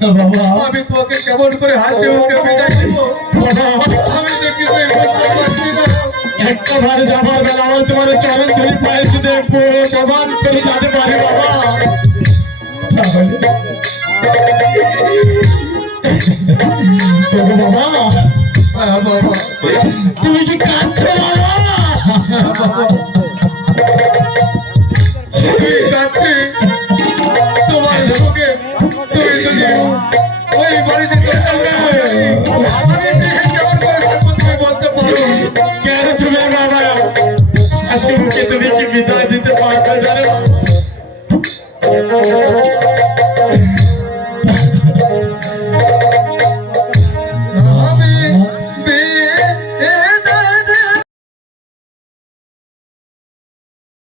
বাবা আমি তোকে কেমন করে হাসি মুখে বিদায় দিব আমি তো কিছুই বুঝতে পারছি না। একটা বার যাবার বেলা আমার তোমার চরণ ধরে পায়েছি দেখবো কমান করে যেতে পারি বাবা। বাবা বাবা তুমি কি কাঁদছো বাবা? কাঁদছি তোমার সুখে তুমি যদি ওই বাড়িতে আমি কেমন করে থাকবো তুমি বলতে পারো? কেন তুমি বাবা হাসি মুখে তুমি কি বিদায় দিতে পারবে না রে বাবা?